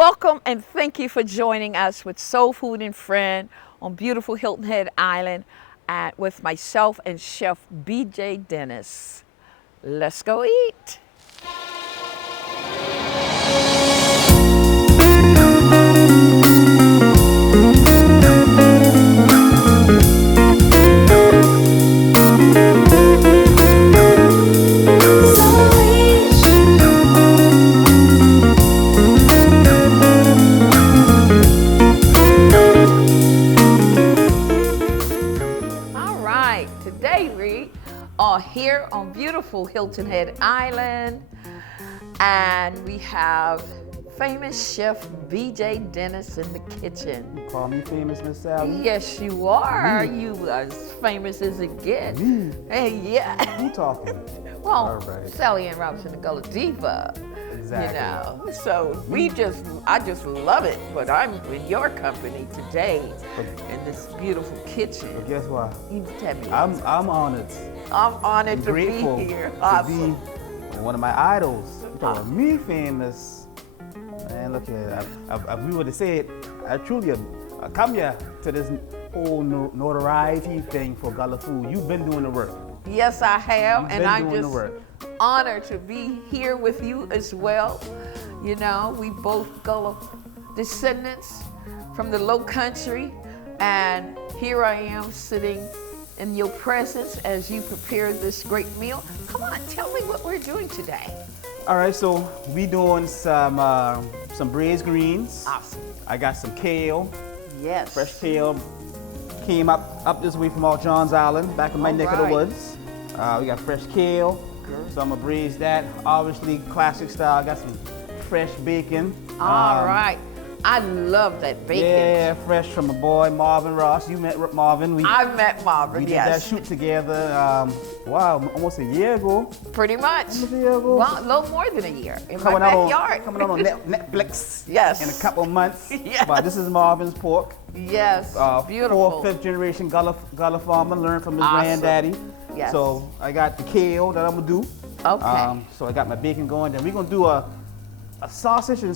Welcome and thank you for joining us with Soul Food and Friend on beautiful Hilton Head Island with myself and Chef BJ Dennis. Let's go eat. Here on beautiful Hilton Head Island, and we have famous Chef BJ Dennis in the kitchen. You call me famous, Miss Sallie? Yes, you are. You are as famous as it gets. Me? Hey, yeah. Who talking? Well, right. Sallie Ann Robinson, the Gullah Diva. Exactly. You know, so I just love it. But I'm in your company today in this beautiful kitchen. But guess what? You tell me. I'm honored. I'm honored to be here. Awesome. To be one of my idols. You talking me famous? Man, look here. If we were to say it, I truly come here to this whole notoriety thing for Gullah food. You've been doing the work. Yes, I have, and I'm just work. Honored to be here with you as well. You know, we both Gullah descendants from the lowcountry, and here I am sitting in your presence as you prepare this great meal. Come on, tell me what we're doing today. All right, so we doing some braised greens. Awesome. I got some kale. Yes. Fresh kale. Came up this way from All Johns Island, back in my neck of the woods. We got fresh kale, so I'm gonna braise that. Obviously, classic style. I got some fresh bacon. All right. I love that bacon. Yeah, fresh from my boy Marvin Ross. You met Marvin. I met Marvin, we did yes. that shoot together, wow, almost a year ago. Pretty much. Almost a year ago. Well, a little more than a year. In my backyard. Coming out on Netflix. Yes. In a couple of months. Yes. But this is Marvin's pork. Yes, beautiful. Fourth, fifth generation Gullah farmer, learned from his granddaddy. Yes. So I got the kale that I'm gonna do. Okay. So I got my bacon going. Then we're gonna do a sausage and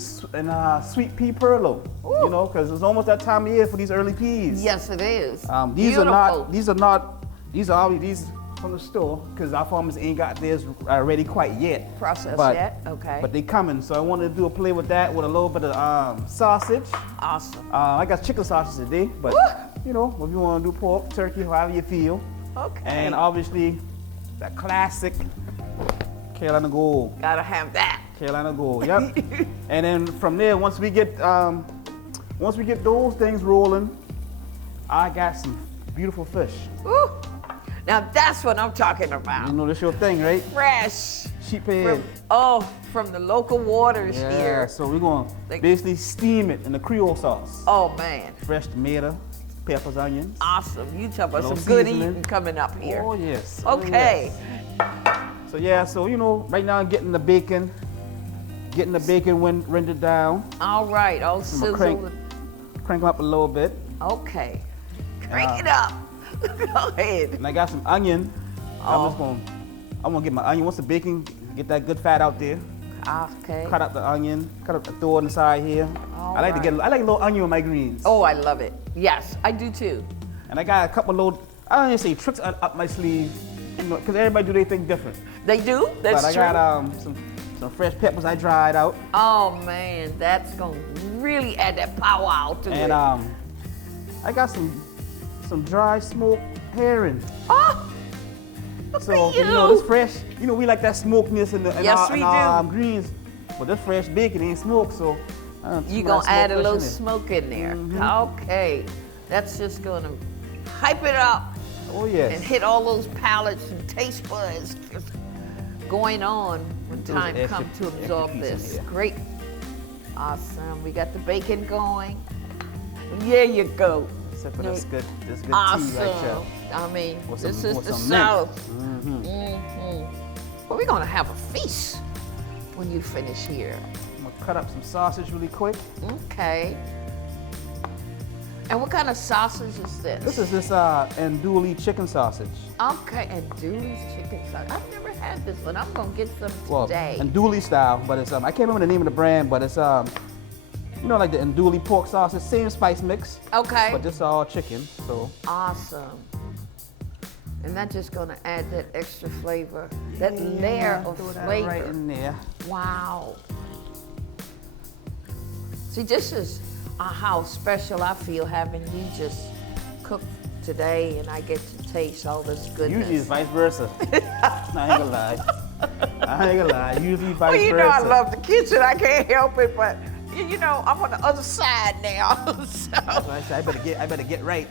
sweet pea perlo. Ooh. You know, because it's almost that time of year for these early peas. Yes, it is. These are from the store because our farmers ain't got theirs ready quite yet. Processed yet? Okay. But they coming, so I wanted to do a play with that with a little bit of sausage. Awesome. I got chicken sausage today, but you know, if you want to do pork, turkey, however you feel. Okay. And obviously, that classic Carolina Gold. Gotta have that. Carolina Gold. Yep. And then from there, once we get those things rolling, I got some beautiful fish. Ooh. Now that's what I'm talking about. You know, that's your thing, right? Fresh. Sheephead. From the local waters here. Yeah, so we're going to basically steam it in the Creole sauce. Oh, man. Fresh tomato, peppers, onions. Awesome. You talk about some good eating coming up here. Oh, yes. Okay. Oh, yes. So, you know, right now I'm getting the bacon rendered down. All right. All sizzled. Crank them up a little bit. Okay. Crank it up. Go ahead. And I got some onion. I'm gonna get my onion. Once the bacon, get that good fat out there. Okay. Cut up the onion. Throw it on the side here. I like a little onion on my greens. Oh, I love it. Yes, I do too. And I got a couple little, I don't even say tricks up my sleeve, you know, because everybody do their thing different. They do. That's true. But I got some fresh peppers I dried out. Oh man, that's gonna really add that powwow to it. And I got some dry smoked herring. Oh, so you know this fresh. You know we like that smokiness in our greens, but this fresh bacon ain't smoked, so you gonna add a little smoke in there. Okay, that's just gonna hype it up. Oh yes. And hit all those palates and taste buds going on when time comes to absorb this. Great, awesome. We got the bacon going. There you go. For this good awesome. tea right here. I mean, this is the South. Well, we're gonna have a feast when you finish here. I'm gonna cut up some sausage really quick. Okay. And what kind of sausage is this? This is andouille chicken sausage. Okay, andouille chicken sausage. I've never had this one. I'm gonna get some today. Andouille style, but it's I can't remember the name of the brand, but it's you know, like the andouille pork sauce, the same spice mix. Okay. But this is all chicken, so. Awesome. And that's just gonna add that extra flavor, that layer of flavor. Right in there. Wow. See, this is how special I feel having you just cook today, and I get to taste all this goodness. Usually it's vice versa. I ain't gonna lie. I ain't gonna lie. Usually vice Well, you versa. know I love the kitchen. I can't help it, but you know I'm on the other side now. So. That's why I said I better get right.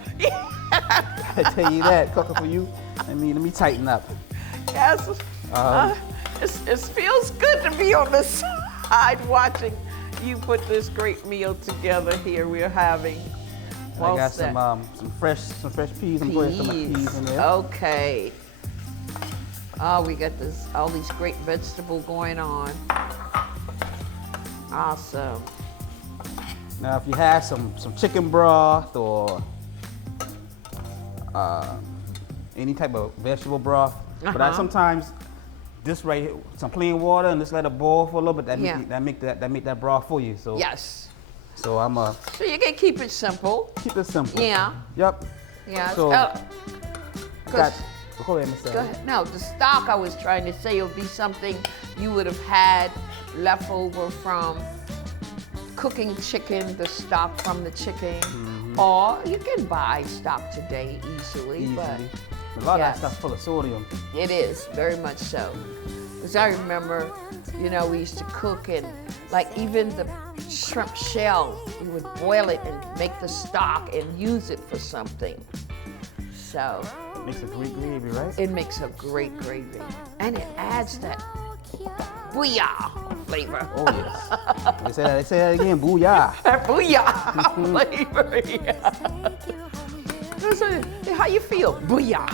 I tell you that, cooking for you. Let me tighten up. Yes. It feels good to be on this side watching you put this great meal together here we're having. I got some fresh peas. I'm putting some peas in there. Okay. Oh, we got all these great vegetables going on. Awesome. Now, if you have some chicken broth or any type of vegetable broth, but I sometimes this right here, some plain water and just let it boil for a little bit. That make that broth for you. So yes. So So you can keep it simple. Keep it simple. Yeah. Yep. Yeah. So go ahead, Miss Sallie. Go ahead. No, the stock I was trying to say would be something you would have had left over from cooking chicken, the stock from the chicken, or you can buy stock today easily. But a lot of that stuff's full of sodium. It is, very much so. Because I remember, you know, we used to cook and like even the shrimp shell, we would boil it and make the stock and use it for something. So. It makes a great gravy, right? It makes a great gravy. And it adds that booyah flavor. Oh, yes. They say that again, booyah. That booyah flavor, yeah. So, how you feel? Booyah.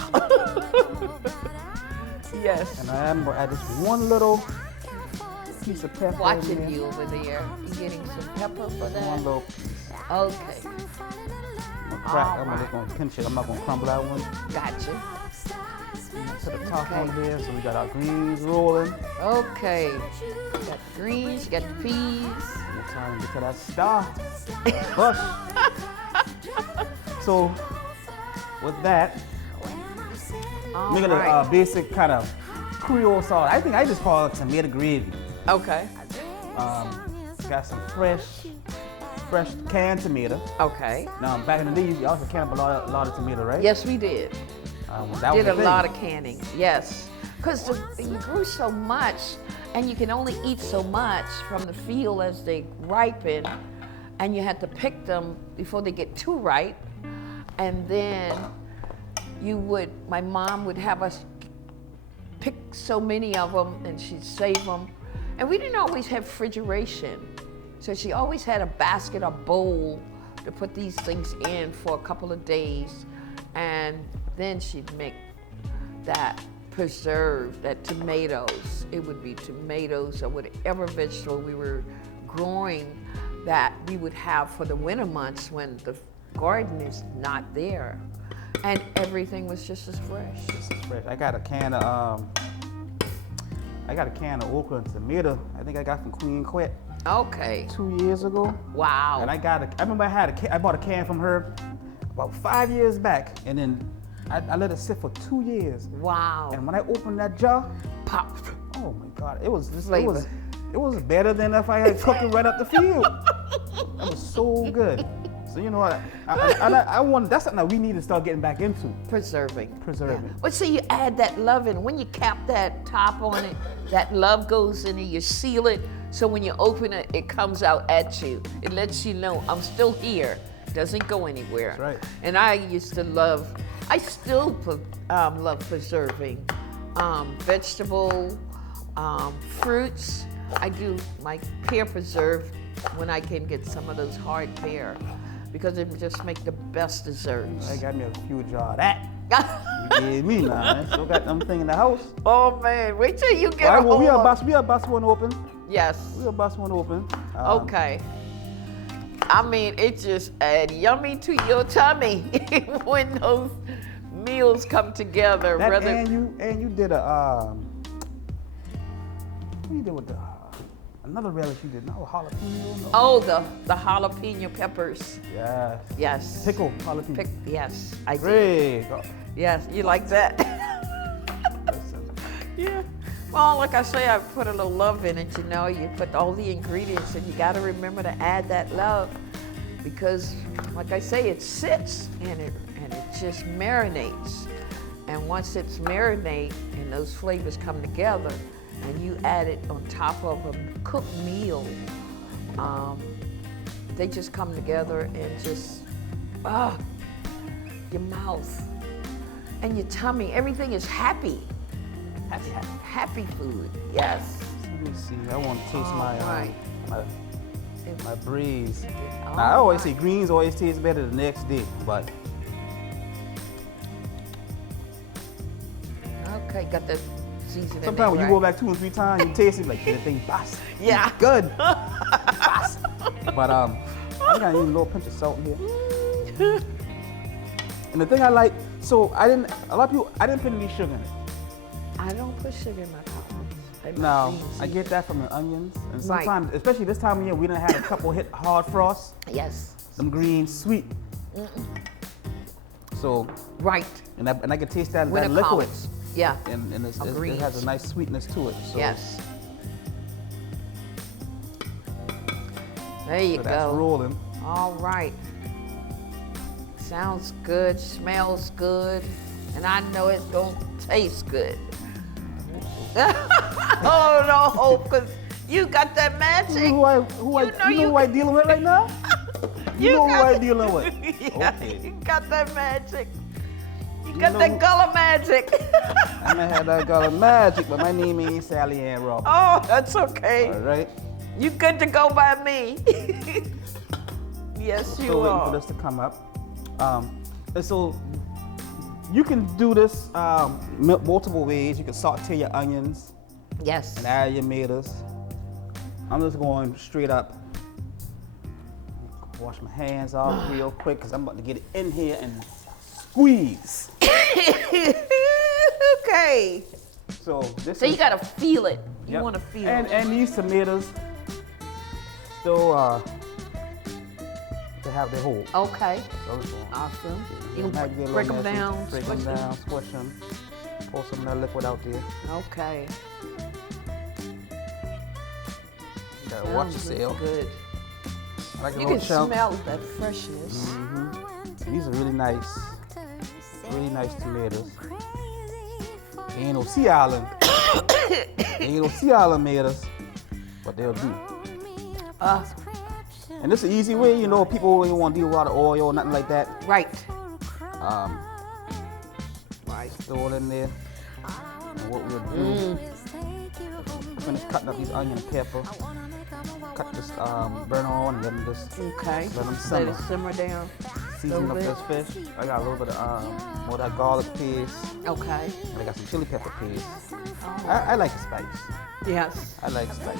Yes. And I'm going to add just one little piece of pepper. Watching you over there. You getting some pepper for that? One little piece. Okay. I'm just going to pinch it. I'm not going to crumble that one. Gotcha. To the top on here, so we got our greens rolling. Okay. You got the greens, you got the peas. We're trying to get to that star. So, with that, making a basic kind of Creole sauce. I think I just call it tomato gravy. Okay. Got some fresh canned tomato. Okay. Now, back in the days, you also canned up a lot of tomato, right? Yes, we did. Did a lot of canning, yes. Because you grew so much, and you can only eat so much from the field as they ripen, and you had to pick them before they get too ripe. And then my mom would have us pick so many of them, and she'd save them. And we didn't always have refrigeration. So she always had a basket or bowl to put these things in for a couple of days. And then she'd make that preserve, that tomatoes. It would be tomatoes or whatever vegetable we were growing that we would have for the winter months when the garden is not there. And everything was just as fresh. Just as fresh. I got a can of okra and tomato. I think I got from Queen Quet. Okay. 2 years ago. Wow. And I remember I bought a can from her about 5 years back, and then I let it sit for 2 years. Wow. And when I opened that jar, Pop. oh my God, it was Flavor. It was better than if I had cooked it right up the field. That was so good. So you know what? I want that's something that we need to start getting back into. Preserving. Yeah. But so you add that love in. When you cap that top on it, that love goes in it, you seal it, so when you open it, it comes out at you. It lets you know, I'm still here. It doesn't go anywhere. That's right. And I still love preserving vegetable, fruits. I do my pear preserve when I can get some of those hard pear, because it just make the best desserts. I got me a few jars of that. You gave me now, man. Still got them thing in the house. Oh man, wait till you get a hold we are bust one open. Yes. We'll bust one open. Okay. I mean, it just add yummy to your tummy when those meals come together. And you did what you did with another relish you did. No, jalapeno. No. Oh, the jalapeno peppers. Yes. Yes. Pickle jalapeno. Yes, I did. Great. Oh, Yes, you like that? listen. Yeah. Well, like I say, I put a little love in it, you know. You put all the ingredients, and you got to remember to add that love because, like I say, it sits in it and it just marinates. And once it's marinate and those flavors come together, and you add it on top of a cooked meal, they just come together and just, your mouth and your tummy, everything is happy. Happy food, yes. Let me see. I want to taste right. my braise. All Now, I always right. say greens always taste better the next day, but Okay, got the seasoning. sometimes when right? you go back 2 and 3 times, you taste it like the thing bust. Yeah. It's good. Bust. But I think I need a little pinch of salt here. And the thing I like, so a lot of people, I didn't put any sugar in it. I don't put sugar in my coffee. Now, I get that from the onions. And Right. sometimes, especially this time of year, we done had a couple hit hard frosts. Yes. Some greens, sweet. So, Right. and I can taste that Winter liquid. collards. Yeah. And it greens. has a nice sweetness to it. So, Yes. There you so go. that's rolling. All right. Sounds good, smells good, and I know it's gonna taste good. Oh no, because you got that magic. You know who I dealing with right now? You know who I dealing with. Yeah, Okay. you got that magic. You You got know that who- Gullah magic. I may have that Gullah magic, but my name ain't Sallie Ann Robinson. Oh, that's okay. All right. You good to go by me. Yes, Still you waiting are. for this to come up. And so you can do this multiple ways. You can saute your onions Yes. and add your tomatoes. I'm just going straight up. Wash my hands off real quick because I'm about to get it in here and squeeze. Okay. So this So is, you gotta feel it. You yep. wanna feel and it. And these tomatoes still to have their hold. Okay. So it's going- Awesome. Yeah, You might can get a break little them messy. down. Break squish them down, squish them. Pour some of that liquid out there. Okay. Gotta watch Sounds yourself. good. I like a You little can chunk. smell that freshness. These are really nice tomatoes. Ain't no Sea Island. Ain't no Sea Island tomatoes, but they'll do. And this is an easy way, you know, people don't want to deal with a lot of oil or nothing like that. Right. Right. Throw it in there. And what we'll do, finish cutting up these onion and pepper. Cut this burn on and then just Okay. let them Let simmer. it simmer down. Season up Little this fish. I got a little bit of more of that garlic paste. Okay. And I got some chili pepper paste. Oh. I like the spice. Yes. I like spice.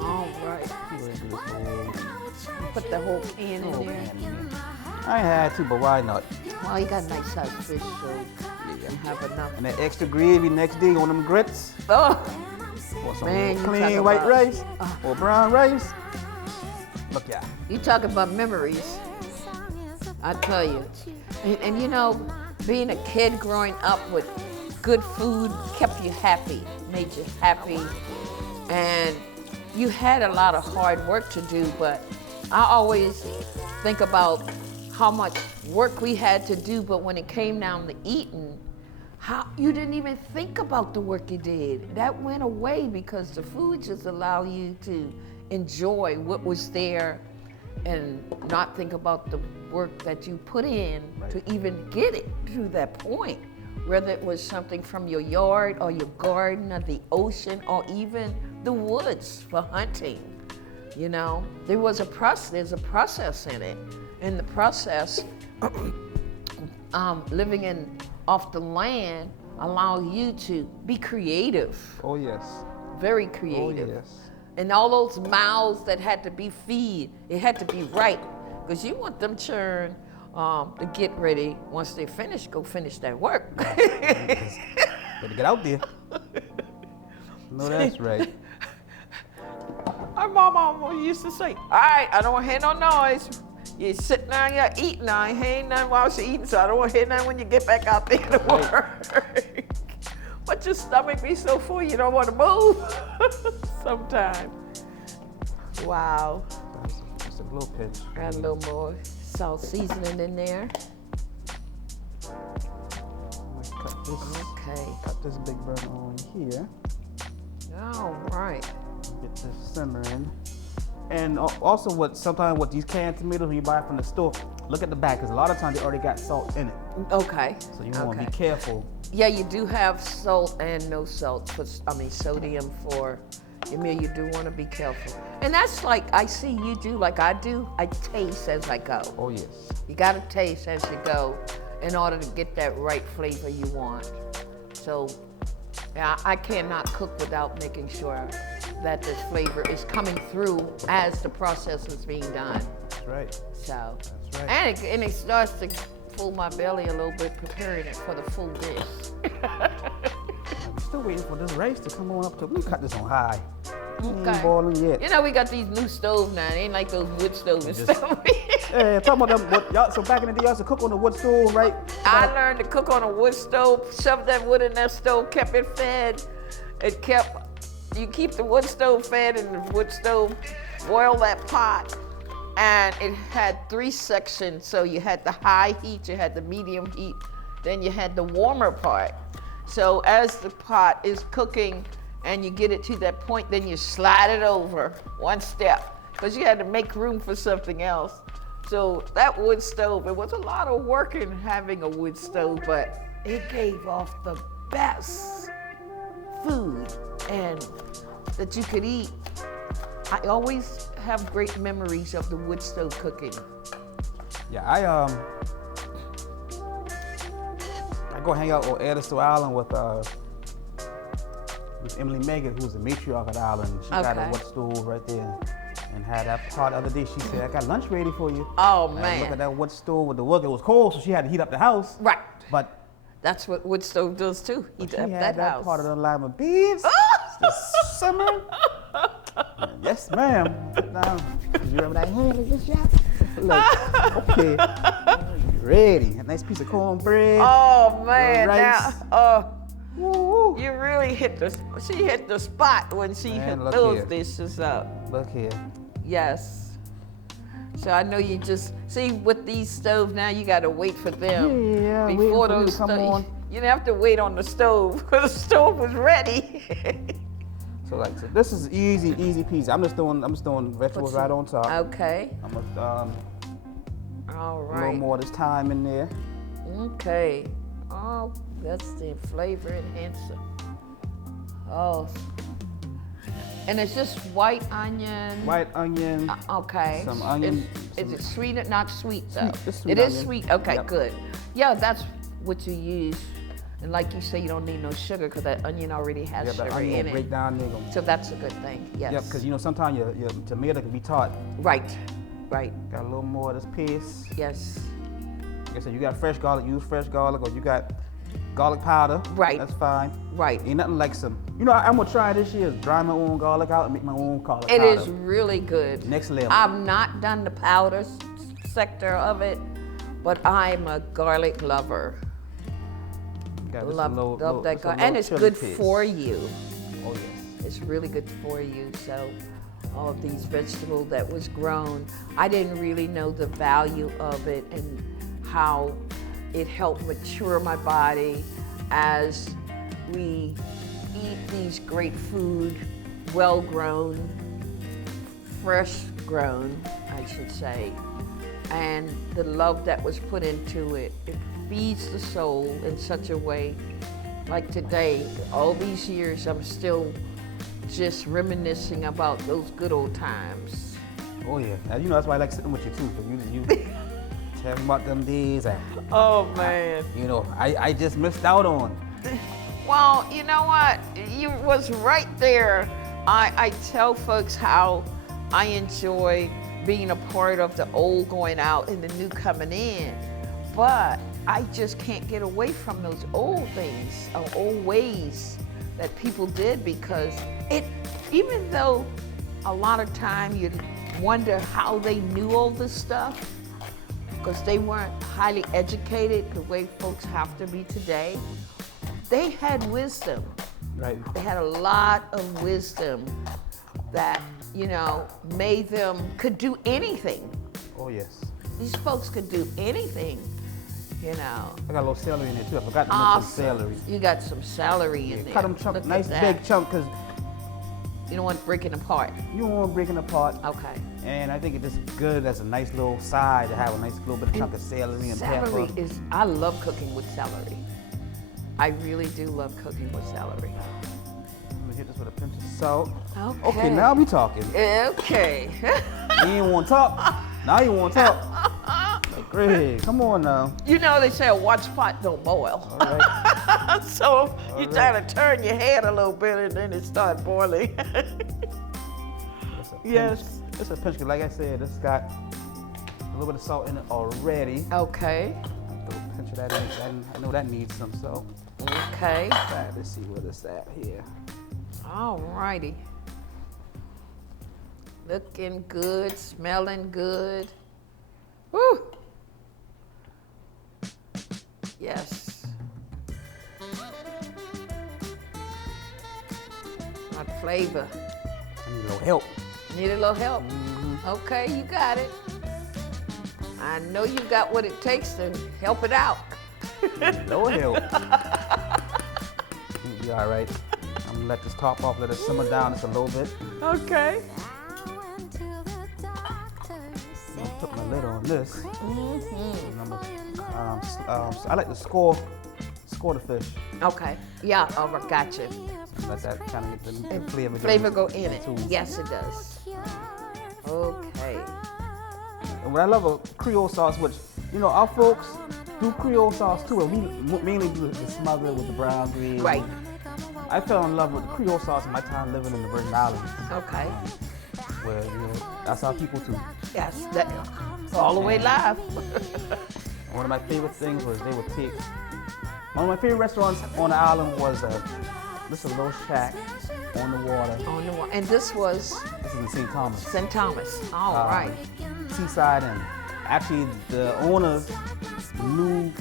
All right. Go ahead and do this whole Put the whole can in whole there. pan in there. I ain't had to, but why not? Well, you got a nice sized fish, so you have enough. And that extra gravy next day on them grits. Oh, Or some Man, you clean talk white about- rice or brown rice. Look, yeah. you talking about memories. I tell you. And you know, being a kid growing up with good food kept you happy, made you happy. And you had a lot of hard work to do, but I always think about how much work we had to do, but when it came down to eating, how you didn't even think about the work you did. That went away because the food just allowed you to enjoy what was there and not think about the work that you put in to even get it to that point. Whether it was something from your yard or your garden or the ocean or even the woods for hunting. You know, there's a process in it. In the process, living off the land allow you to be creative, Oh, yes. very Oh, creative. yes. And all those mouths that had to be fed, it had to be right. Because you want them churn to get ready. Once they finish, go finish that work. Better get out there. No, that's right. My mama almost used to say, all right, I don't want to hear no noise. You sitting down, you're eating. I ain't hearing nothing while she's eating, so I don't want to hear nothing when you get back out there to work. But your stomach be so full, you don't want to move sometimes. Wow. That's a little pitch. Add a little more salt seasoning in there. Cut this big burner on here. All right. Get this simmering. And also sometimes with these canned tomatoes when you buy from the store, look at the back, because a lot of times they already got salt in it. Okay. So you want to be careful. Yeah, you do have salt and no salt, sodium for your meal. You do want to be careful. And that's like, I see you do like I do. I taste as I go. Oh, yes. You got to taste as you go in order to get that right flavor you want. So I cannot cook without making sure that this flavor is coming through as the process is being done. That's right. So, That's right. and it starts to fill my belly a little bit, preparing it for the full dish. I'm still waiting for this rice to come on up to. Let me cut this on high. Okay. Ain't boiling yet. You know, we got these new stoves now. They ain't like those wood stoves and stuff. Yeah, talking about them. So back in the day, y'all used to cook on the wood stove, right? I learned to cook on a wood stove, shoved that wood in that stove, kept it fed. You keep the wood stove fed and the wood stove, boil that pot. And it had 3 sections. So you had the high heat, you had the medium heat, then you had the warmer part. So as the pot is cooking and you get it to that point, then you slide it over one step, because you had to make room for something else. So that wood stove, it was a lot of work in having a wood stove, but it gave off the best food and that you could eat. I always have great memories of the wood stove cooking. Yeah, I go hang out on Edison Island with Emily Megan, who's the matriarch of the island. She got a wood stove right there. And had that pot the other day. She said, I got lunch ready for you. Oh, and man. Look at that wood stove with the wood. It was cold, so she had to heat up the house. Right. But that's what wood stove does too. Heat up that house. Part of the lima beans. The summer. Yes, ma'am. Now, you remember that hand in this shop? Like, okay. Ready. A nice piece of cornbread. Oh, man. Rice. Now, woo-woo. you really hit the spot when she hit those dishes up. Look here. Yes. So I know you just, see with these stoves now, you got to wait for them. Yeah, before those come on. You didn't have to wait on the stove because the stove was ready. So this is easy peasy. I'm just throwing vegetables right on top. Okay. I'm gonna all right. A little more of this thyme in there. Okay. Oh, that's the flavor enhancer. Oh. And it's just white onion. White onion. Okay. Some onion. Is it sweet or not sweet though? It's sweet It is onion. sweet. Okay, Yep. good. Yeah, that's what you use. And like you say, you don't need no sugar because that onion already has sugar the onion in will it. break down, nigga. So that's a good thing. Yes. Yep, because sometimes your tomato can be tart. Right. Right. Got a little more of this paste. Yes. Like I said, you got fresh garlic, use fresh garlic, or you got garlic powder. Right. That's fine. Right. Ain't nothing like some. I'm gonna try this year is dry my own garlic out and make my own garlic It powder. is really good. Next level. I've not done the powder sector of it, but I'm a garlic lover. Love that garlic. And it's good for you. Oh, yes. It's really good for you. So all of these vegetables that was grown, I didn't really know the value of it and how it helped mature my body as we eat these great food, well grown, fresh grown, I should say, and the love that was put into it. It feeds the soul in such a way. Like today, all these years, I'm still just reminiscing about those good old times. Oh yeah, and that's why I like sitting with you too. So you tell me about them days. Oh man. I just missed out on. Well, you know what? You was right there. I tell folks how I enjoy being a part of the old going out and the new coming in, but I just can't get away from those old things, old ways that people did, because even though a lot of time you wonder how they knew all this stuff, because they weren't highly educated the way folks have to be today, they had wisdom. Right. They had a lot of wisdom that, made them could do anything. Oh, yes. These folks could do anything, I got a little celery in there too. I forgot to mention celery. You got some celery in there. Cut them chunk, Look nice at big that. chunk, because You don't want it breaking apart. you don't want to break it apart. Okay. And I think it's just good as a nice little side to have a nice little bit of chunk of celery and Celery pepper. I love cooking with celery. I really do love cooking with celery. I'm gonna hit this with a pinch of salt. Okay. Okay, now we talking. Okay. You ain't want to talk. Now you want to talk. Greg, come on now. They say a watch pot don't boil. All right. So you right. try to turn your head a little bit and then it starts boiling. Yes. It's a pinch, 'cause like I said, it's got a little bit of salt in it already. Okay. Throw a pinch of that in. I know that needs some salt. Okay. Right, let's see what it's at here. All righty. Looking good, smelling good. Woo! Yes. What flavor? I need a little help. Need a little help? Okay, you got it. I know you got what it takes to help it out. No help. You'll be all right. I'm gonna let this top off, let it simmer down just a little bit. Okay. I'm gonna put my lid on this. And I'm gonna, I like to score the fish. Okay. Yeah, gotcha. Let that kind of get the flavor. Flavor go in it. too. Yes, it does. Okay. And what I love a Creole sauce, which, our folks do Creole sauce too, and we mainly do the smothered with the brown gravy. Right. I fell in love with the Creole sauce in my time living in the Virgin Islands, Okay. where, that's our people too. Yes, that all the way live. One of my favorite things was they would take, one of my favorite restaurants on the island was this little shack on the water. On the one, and this was This is in St. Thomas. St. Thomas. All right. Seaside Inn. Actually, the owners knew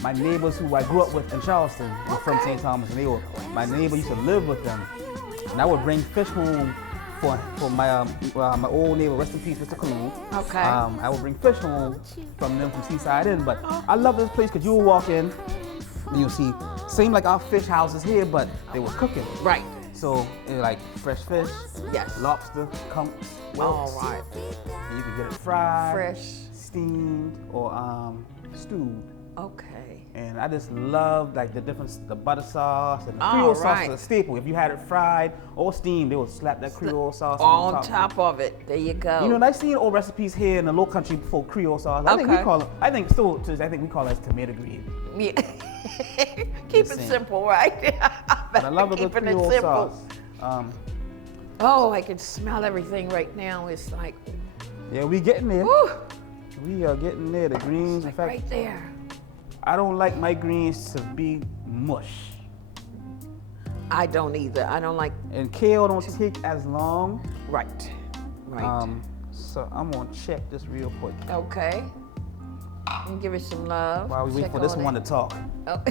my neighbors who I grew up with in Charleston were from St. Thomas, and my neighbor used to live with them. And I would bring fish home for my my old neighbor, rest in peace, Mr. Cologne. Okay. I would bring fish home from them from Seaside Inn, but I love this place because you will walk in and you'll see, same like our fish houses here, but they were cooking. Right. So it was like fresh fish, Yes. lobster, All right. you can get it fried, Fresh. steamed, or stewed. Okay. And I just love like the difference, the butter sauce and the All Creole sauce right. is a staple. If you had it fried or steamed, they would slap that Creole sauce On top of it. There you go. You know, and I've seen old recipes here in the Low Country for Creole sauce. I think we Okay. call it. I think we call it tomato gravy. Yeah. Keep it Same. simple, right? But I love a good Keeping it Creole simple. sauce. Oh, I can smell everything right now. It's like, Yeah, we getting there. whew, We are getting there. The greens, in like fact, right there. I don't like my greens to be mush. I don't either. I don't like. And kale don't take as long. Right. Right. So I'm gonna check this real quick Okay. And give it some love. while we wait Check for this on one it. to talk. Oh.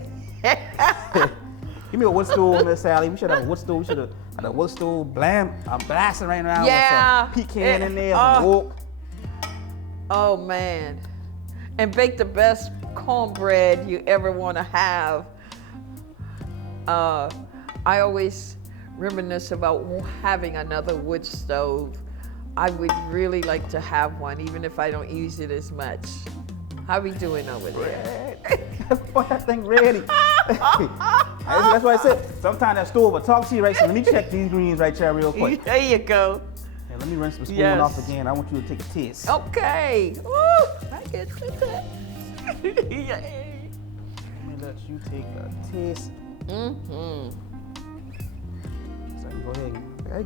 Give me a wood stove, Miss Sallie. We should have a wood stove. We should have had a wood stove. I'm blasting right now Yeah. with some pecan in there, Oh. some oak. Oh man. And bake the best cornbread you ever want to have. I always reminisce about having another wood stove. I would really like to have one, even if I don't use it as much. How we doing over there? Put that thing ready. That's why I said sometimes that stove will talk to you, right? So let me check these greens right here real quick. There you go. And let me rinse the spoon Yes. off again. I want you to take a taste. Okay. Woo, I get to that. Let me let you take a taste. Mm-hmm. So I can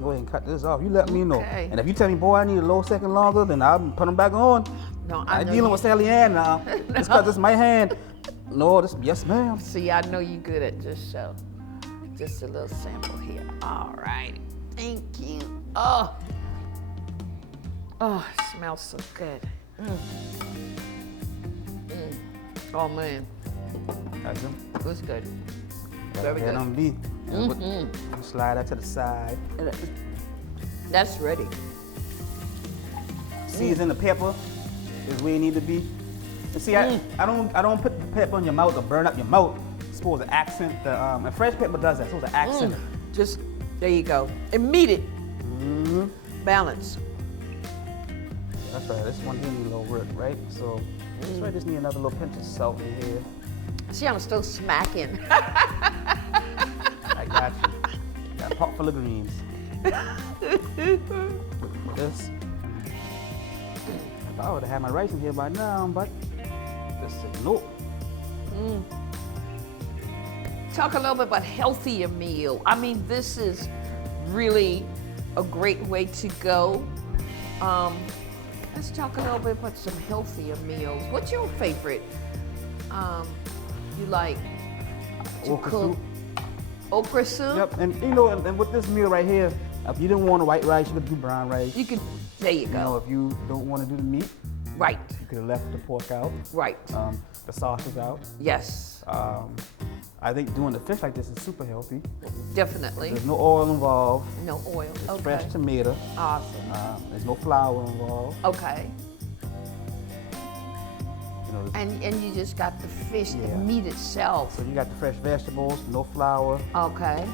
go ahead and cut this off. You let me know. Okay. And if you tell me, boy, I need a little second longer, then I'll put them back on. No, I'm know dealing you- with Sallie Ann now. Just because it's my hand. No, yes, ma'am. See, I know you good at this show. just a little sample here. All right, thank you. Oh, it smells so good. Oh man, That's them. it was good. Very Let good. them be. Slide that to the side. That's ready. Season the pepper is where you need to be. And see, I don't put the pepper in your mouth to burn up your mouth. It's supposed to accent the and fresh pepper does that. It's supposed to accent it. Just there you go. Immediate balance. That's right. This one here need a little work, right? So that's right. Just need another little pinch of salt in here. See, I'm still smacking. I got you. Got a pot full of greens. This. I would have had my rice in here by now, but this is nope. Talk a little bit about healthier meal. I mean, this is really a great way to go. Let's talk a little bit about some healthier meals. What's your favorite? You like to Okra cook? soup. Okra soup? Yep, and you know, and with this meal right here, if you didn't want a white rice, you could do brown rice. You can, there you You know, go. if you don't want to do the meat, Right, you could have left the pork out, right. the sausage out. Yes, I think doing the fish like this is super healthy. definitely. There's no oil involved. No oil. It's Okay. fresh tomato. Awesome. There's no flour involved. Okay. You know, And you just got the fish, the Yeah. meat itself. so you got the fresh vegetables, no flour. Okay.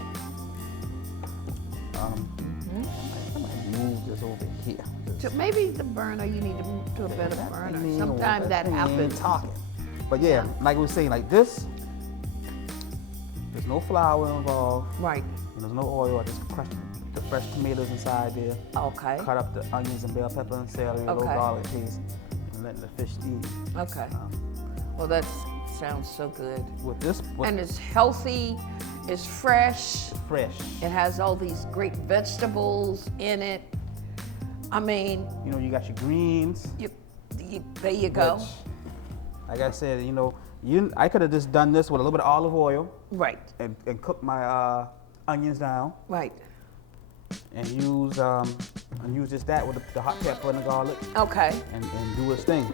I might move this over here. So maybe the burner, you need to move to a better burner. Thing Sometimes over- that thing ain't happens. Talking. But yeah, like we were saying, like this, there's no flour involved. Right. And there's no oil. I just crushed the fresh tomatoes inside there. Okay. Cut up the onions and bell pepper and celery, a little Okay. garlic paste, and let the fish steam. Okay. Well, that sounds so good. With this, And it's healthy, it's fresh, fresh. it has all these great vegetables in it. I mean, You know, you got your greens. there you go. which, like I said, you know, I could have just done this with a little bit of olive oil Right, and cooked my onions down right. and use just that with the hot pepper and the garlic Okay. and do its thing.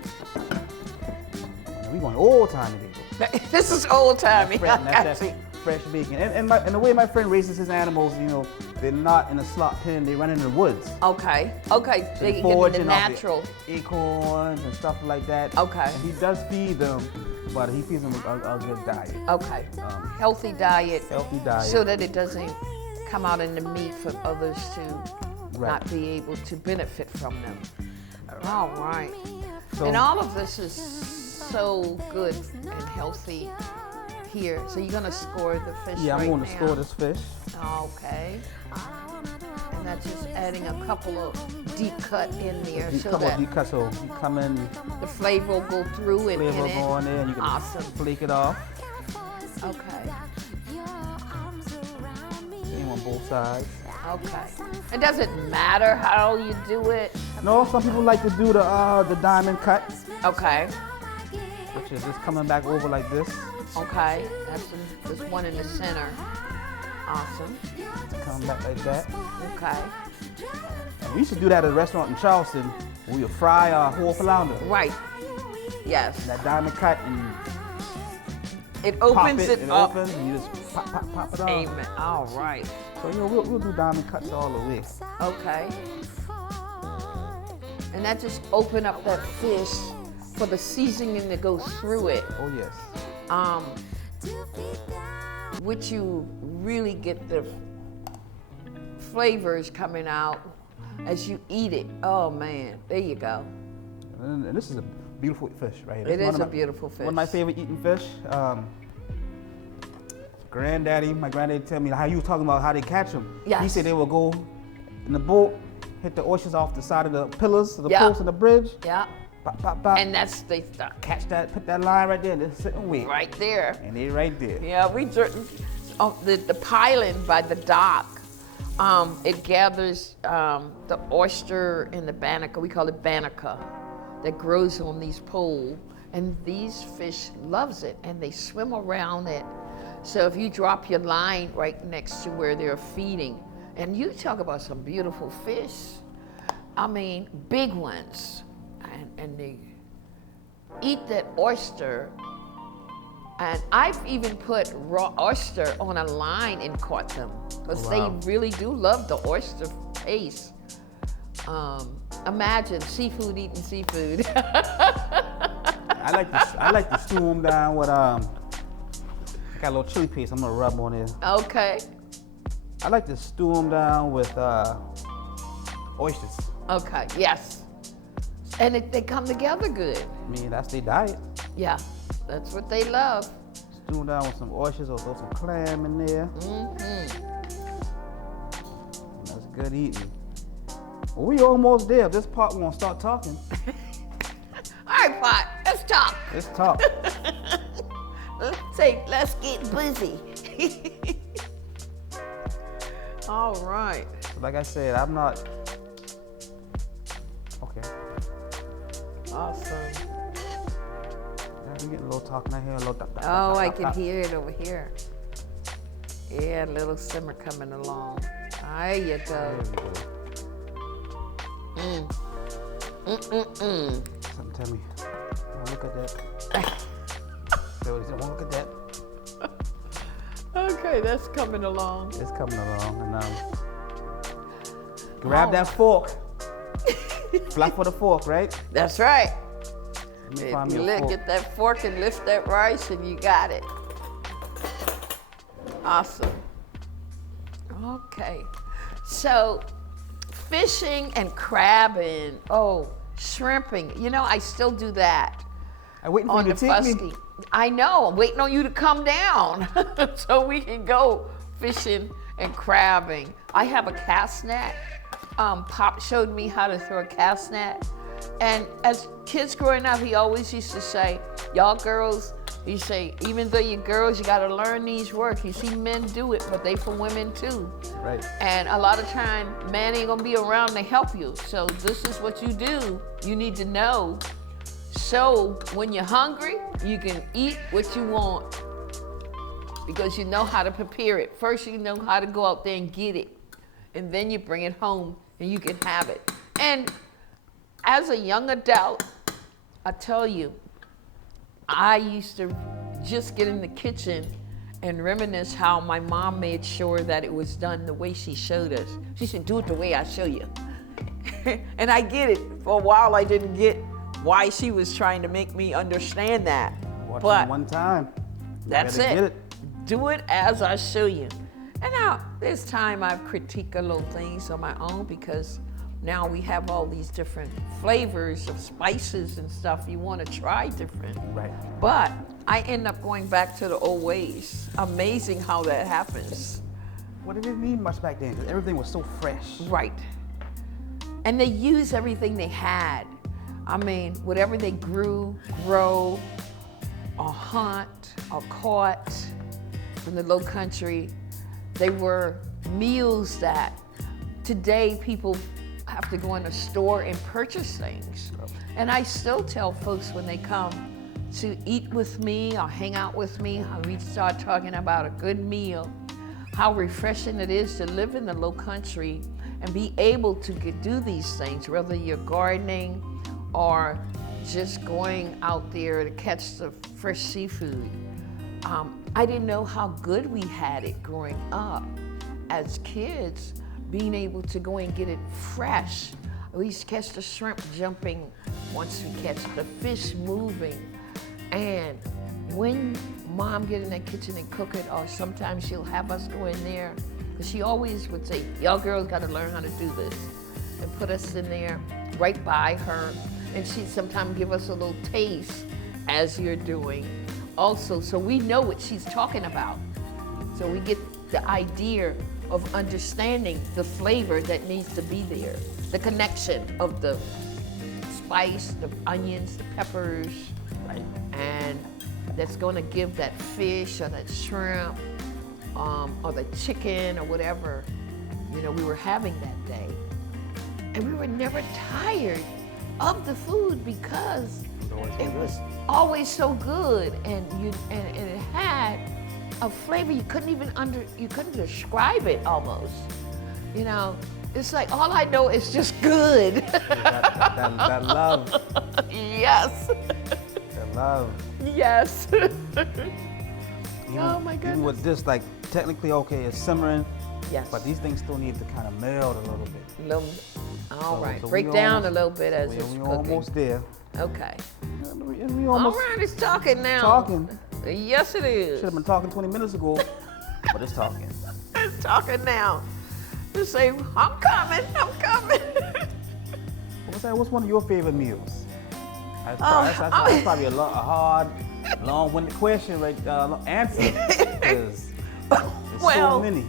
We going old time today. This is old timey. That's fresh bacon. And the way my friend raises his animals, you know, they're not in a slot pen, they run in the woods. Okay, So they get the foraging off the natural. acorns and stuff like that. Okay. And he does feed them, but he feeds them a good diet. Okay, healthy diet. Healthy diet. So that it doesn't come out in the meat for others to Right. not be able to benefit from them. All right. So- And all of this is so good and healthy here. So you're gonna score the fish Yeah, right I'm going to now. score this fish. Okay. And that's just adding a couple of deep cut in there so Come on, that deep cut, so you come in, the flavor will go through and flavor in it. go in there, and you can Awesome. flake it off. Okay. Same on both sides. Okay. It doesn't matter how you do it. No, some people like to do the diamond cut, Okay. which is just coming back over like this. Okay. There's one in the center. Awesome. Coming back like that. Okay. And we used to do that at a restaurant in Charleston where we would fry our whole flounder. Right. Yes. That diamond cut and It pop opens it, it and up. opens, and you just pop it off. Amen. All right. So you know, we'll do diamond cuts all the way. Okay. And that just open up that fish for the seasoning that goes through it. Oh yes. Which you really get the flavors coming out as you eat it. Oh man, there you go. And this is a beautiful fish right here. It This is one a of my- beautiful fish. One of my favorite eating fish. My granddaddy tell me how you was talking about how they catch them. Yes. He said they will go in the boat, hit the oysters off the side of the pillars, the Yeah. posts of the bridge, Yeah. pop, pop, pop, And that's the catch that, put that line right there, and just sit and wait. right there. And they right there. Yeah, the piling by the dock. It gathers the oyster and the banneker. We call it banneker, that grows on these poles, and these fish loves it, and they swim around it So if you drop your line right next to where they're feeding, and you talk about some beautiful fish, I mean, big ones, and they eat that oyster. And I've even put raw oyster on a line and caught them, because they really do love the oyster taste. Imagine seafood eating seafood. I like to stew them down with got a little chili paste I'm gonna rub on it. Okay. I like to stew them down with oysters. Okay, yes. And they come together good. I mean, that's their diet. Yeah, that's what they love. Stew them down with some oysters or throw some clam in there. Mm-hmm. That's good eating. Well, we almost there. This part won't start talking. All right, Pot, let's talk. Let's talk. Let's get busy. All right. Like I said, I'm not. Okay. Awesome. I'm getting a little talking. I hear a little. Oh, I can hear it over here. Yeah, a little simmer coming along. There you go. Something tell me. Don't look at that. Don't look at that. Okay, that's coming along. It's coming along, and grab that fork. Fly for the fork, right? That's right. Let me find me a fork. Get that fork and lift that rice, and you got it. Awesome. Okay, so fishing and crabbing. Oh, shrimping. You know, I still do that. I'm waiting for you to take me. I know. I'm waiting on you to come down so we can go fishing and crabbing. I have a cast net. Pop showed me how to throw a cast net. And as kids growing up, he always used to say, y'all girls, he say, even though you're girls, you got to learn these work. You see men do it, but they for women too. Right. And a lot of time, man ain't gonna be around to help you. So this is what you do. You need to know. So when you're hungry, you can eat what you want because you know how to prepare it. First, you know how to go out there and get it. And then you bring it home and you can have it. And as a young adult, I tell you, I used to just get in the kitchen and reminisce how my mom made sure that it was done the way she showed us. She said, do it the way I show you. And I get it. For a while, I didn't get why she was trying to make me understand that. Watch but it one time. That's it. Get it. Do it as I show you. And now, there's time I've critiqued a little things on my own because now we have all these different flavors of spices and stuff. You want to try different. Right. But I end up going back to the old ways. Amazing how that happens. Well, it didn't need much back then because everything was so fresh. Right. And they used everything they had. I mean, whatever they grew, grow, or hunt, or caught from the low country, they were meals that today people have to go in a store and purchase things. And I still tell folks when they come to eat with me or hang out with me, how we start talking about a good meal, how refreshing it is to live in the low country and be able to do these things, whether you're gardening or just going out there to catch the fresh seafood. I didn't know how good we had it growing up as kids, being able to go and get it fresh. We used to catch the shrimp jumping once we catch the fish moving. And when mom get in that kitchen and cook it, or sometimes she'll have us go in there, because she always would say, y'all girls gotta learn how to do this, and put us in there right by her. And she'd sometimes give us a little taste as you're doing also, so we know what she's talking about. So we get the idea of understanding the flavor that needs to be there, the connection of the spice, the onions, the peppers, right? And that's gonna give that fish or that shrimp or the chicken or whatever, you know, we were having that day. And we were never tired of the food because it was always so good, and it had a flavor you couldn't describe it almost. You know, it's like all I know is just good. that love. Yes. That love. Yes. Even, Oh my goodness. Even with this, like technically okay, it's simmering. Yes. But these things still need to kind of meld a little bit. All right. So Break we down almost- a little bit as we, it's we cooking. almost there. Okay. We All almost right, it's talking now. talking. Yes, it is. Should have been talking 20 minutes ago, but it's talking. It's talking now. Just say, I'm coming. What's one of your favorite meals? That's probably a hard, long-winded question, right? Answer. 'Cause there's Well, so many.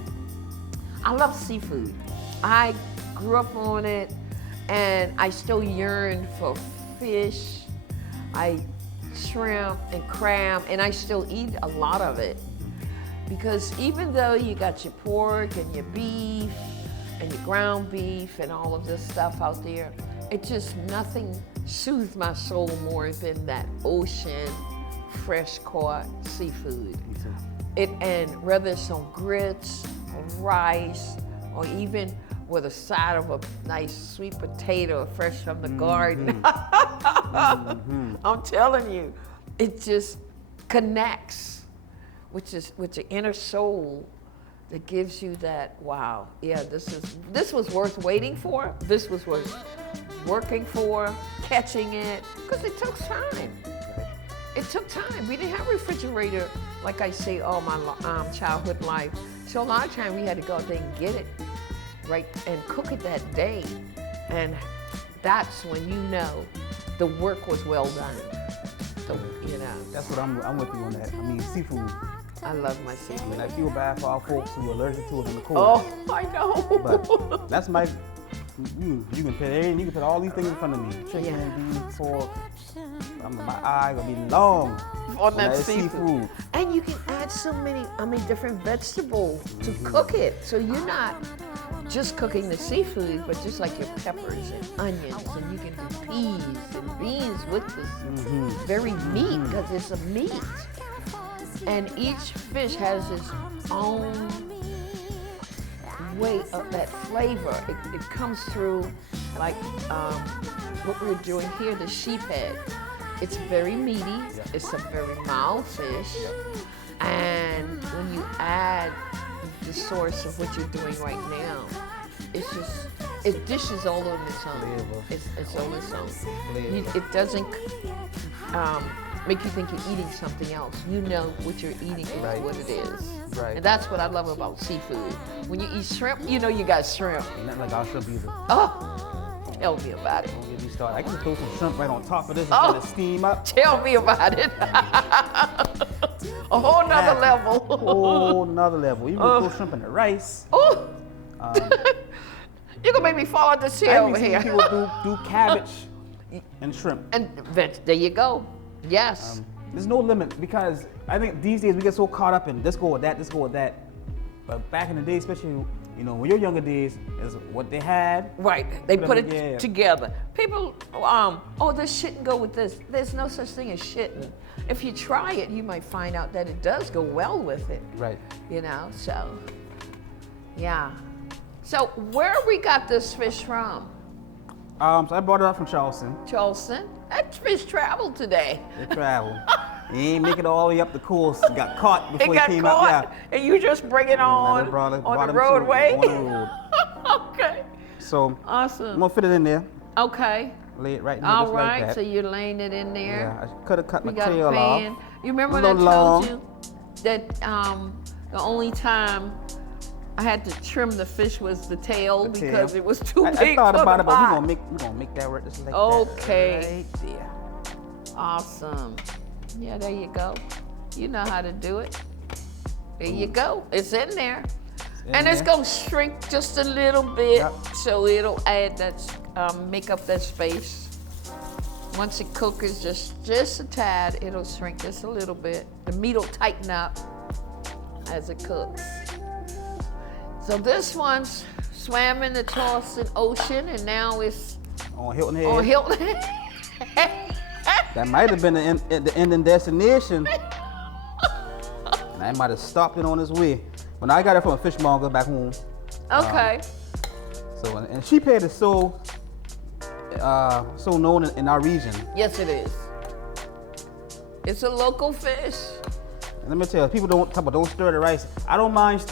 I love seafood. I grew up on it, and I still yearn for fish, shrimp and crab, and I still eat a lot of it. Because even though you got your pork and your beef and your ground beef and all of this stuff out there, it just nothing soothes my soul more than that ocean, fresh caught seafood. Me too. And whether it's on grits or rice or even with a side of a nice sweet potato fresh from the garden. I'm telling you, it just connects with your inner soul that gives you that, wow, yeah, this was worth waiting for. This was worth working for, catching it, because it took time. It took time. We didn't have a refrigerator, like I say, all my childhood life. So a lot of time we had to go out there and get it, right, and cook it that day. And that's when you know the work was well done. So, you know. That's what I'm with you on that. I mean, seafood. I love my seafood. And I feel bad for our folks who are allergic to it in the cold. Oh, I know. But that's my. You can put everything. You can put all these things in front of me. Chicken, beef, pork. My eye gonna be long on that seafood. And you can add so many, different vegetables to cook it. So you're not just cooking the seafood, but just like your peppers and onions, and you can do peas and beans with this very meat, because it's a meat. And each fish has its own way of that flavor. It comes through like what we're doing here, the sheephead. It's very meaty. It's a very mild fish. And when you add the source of what you're doing right now, it's just, it dishes all on its own. It's on its own. It doesn't make you think you're eating something else. You know what you're eating is what it is. Right. And that's what I love about seafood. When you eat shrimp, you know you got shrimp. Ain't nothing like our shrimp either. Oh, tell me about it. Don't get me started. I can throw some shrimp right on top of this and let it steam up. Tell me about it. A whole nother level. Whole nother level. Even throw shrimp in the rice. Oh. You're gonna make me fall out the chair over here. I've seen people do cabbage and shrimp. And there you go. Yes. There's no limit, because I think these days we get so caught up in this go with that, this go with that. But back in the day, especially, when your younger days, is what they had. Right. They put it Yeah. together. People, this shouldn't go with this. There's no such thing as shouldn't. If you try it, you might find out that it does go well with it. Right. So, yeah. So where we got this fish from? So I brought it up from Charleston. Charleston? That fish traveled today. It traveled. He ain't make it all the way up the course. He got caught before It got he came caught, up. Yeah. and you just bring it on brought the him to- roadway? on the road. Okay. So I'm Awesome. gonna fit it in there. Okay. Lay it right in there All just right. like that. So you're laying it in there. Yeah, I could have cut We my got a tail pan. off. You remember A when I little told long. you that the only time I had to trim the fish was the tail The tail. because it was too I big thought for about the it, but pot. we're gonna make that work just like Okay. that. Right there. Awesome. Yeah, there you go. You know how to do it. There you go. It's in there. And it's there. gonna shrink just a little bit, Yep. so it'll add that, make up that space. Once it cooks just a tad, it'll shrink just a little bit. The meat will tighten up as it cooks. So this one's swam in the Charleston Ocean, and now it's On Hilton Head. on Hilton. That might have been the ending destination. I might have stopped it on his way. When I got it from a fishmonger back home. Okay. So, and sheep head is so known in our region. Yes, it is. It's a local fish. And let me tell you, people don't stir the rice. I don't mind.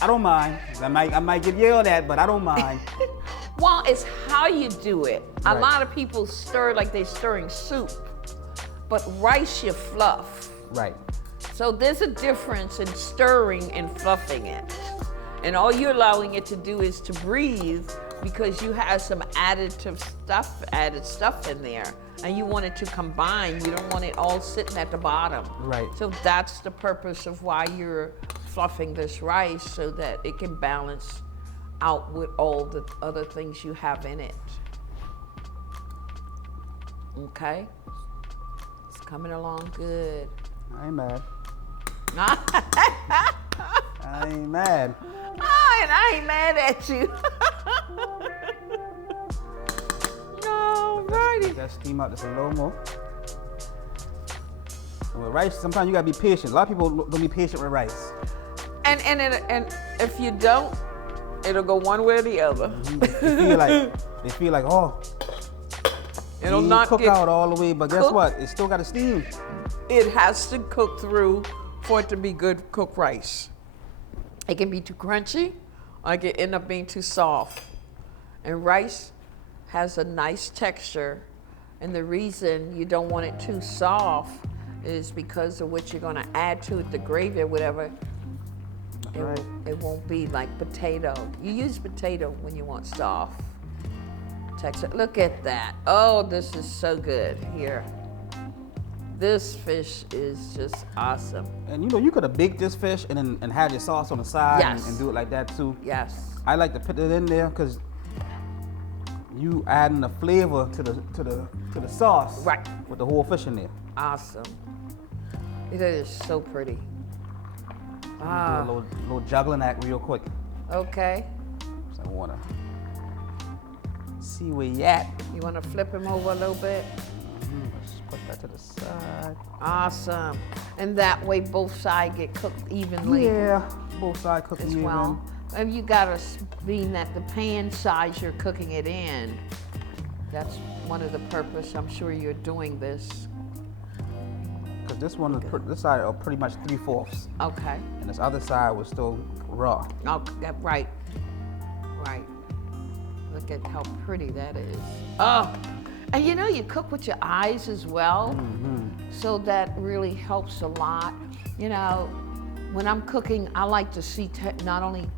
I might get yelled at, but I don't mind. Well, it's how you do it. A Right. lot of people stir like they're stirring soup, but rice you fluff. Right. So there's a difference in stirring and fluffing it. And all you're allowing it to do is to breathe because you have some added stuff in there. And you want it to combine. You don't want it all sitting at the bottom. Right. So that's the purpose of why you're fluffing this rice, so that it can balance out with all the other things you have in it. Okay? It's coming along good. I ain't mad. I I ain't mad. ain't mad at you. Alrighty. Got steam out just a little more. And with rice, sometimes you gotta be patient. A lot of people don't be patient with rice. And if you don't, it'll go one way or the other. They feel like, oh, It'll it not cook get out all the way, but guess cooked. what? It still got to steam. It has to cook through for it to be good cooked rice. It can be too crunchy, or it can end up being too soft. And rice has a nice texture, and the reason you don't want it too soft is because of what you're going to add to it, the gravy or whatever. Right. It won't be like potato. You use potato when you want soft texture. Look at that. Oh, this is so good here. This fish is just awesome. And you could have baked this fish and had your sauce on the side Yes. and do it like that too. Yes. I like to put it in there because you adding the flavor to the sauce. Right. With the whole fish in there. Awesome. It is so pretty. Do a little juggling act real quick. Okay. So I wanna see where you at. You want to flip him over a little bit? Let's put that to the side. Awesome. And that way both sides get cooked evenly Yeah, both sides cooking as even. well. And you got to being that the pan size you're cooking it in. That's one of the purpose. I'm sure you're doing this. Because this one, this side are pretty much 3/4, Okay. and this other side was still raw. Oh, right. Right. Look at how pretty that is. Oh, and you cook with your eyes as well. So that really helps a lot. When I'm cooking, I like to see not only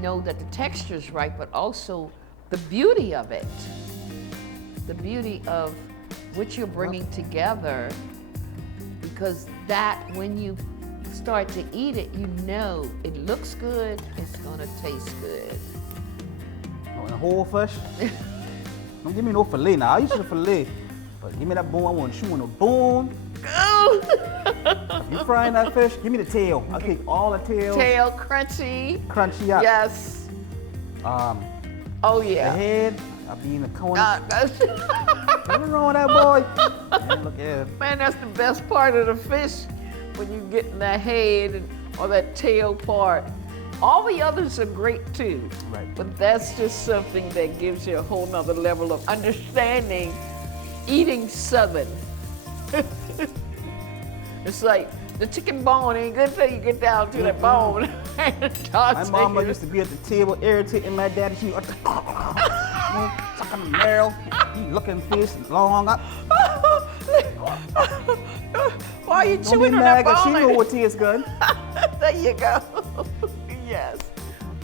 know that the texture's right, but also the beauty of it. The beauty of what you're bringing together. Because that, when you start to eat it, it looks good, it's gonna taste good. Oh, and the whole fish. Don't give me no fillet now. I used to fillet, but give me that bone. I want to chew on the bone. You frying that fish? Give me the tail. I'll take all the tails. Tail, crunchy. Crunchy up. Yes. Oh The yeah. head. I'll be in the corner. That's- Nothing wrong with that boy. Man, look at him. Man, that's the best part of the fish, when you get in that head or that tail part. All the others are great too. Right. But that's just something that gives you a whole nother level of understanding eating Southern. It's like the chicken bone ain't good till you get down to that bone. My mama used to be at the table irritating my daddy. She was sucking the marrow. He looking fish long up. Why are you Don't be chewing on mad that 'cause she know bone? what tastes good. There you go. Yes.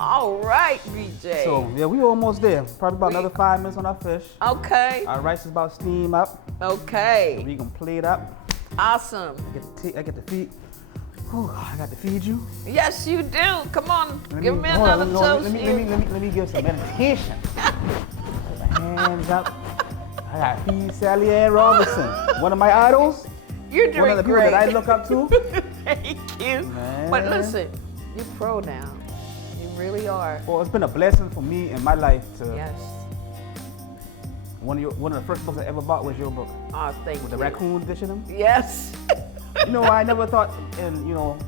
All right, BJ. So yeah, we almost there. Probably about another 5 minutes on our fish. Okay. Our rice is about to steam up. Okay. We gonna plate up. Awesome. I get to feed. Whew, I got to feed you. Yes, you do. Come on. Let Give me hold on, another toast. let me give some meditation. Put my hands up. I got to feed Sallie Ann Robinson, one of my idols. You're doing One of the people great. that I look up to. Thank you. Man. But listen, you're pro now. You really are. Well, it's been a blessing for me in my life to. Yes. One of the first books I ever bought was your book Oh, thank with you. the raccoon edition. Yes. You know, I never thought, and you know,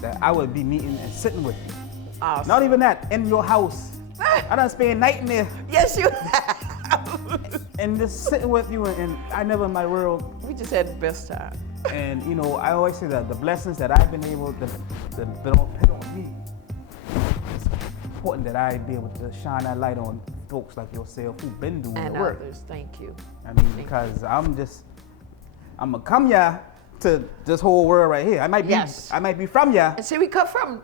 that I would be meeting and sitting with you. Awesome. Not even that, in your house. I done spent a night in there. Yes, you have. And just sitting with you, and I never in my world. We just had the best time. And you know, I always say that the blessings that I've been able to put on me, it's important that I be able to shine that light on folks like yourself who've been doing And the work. others, thank you. I mean, because I'm gonna come ya to this whole world right here. I might be from ya. And see, we come from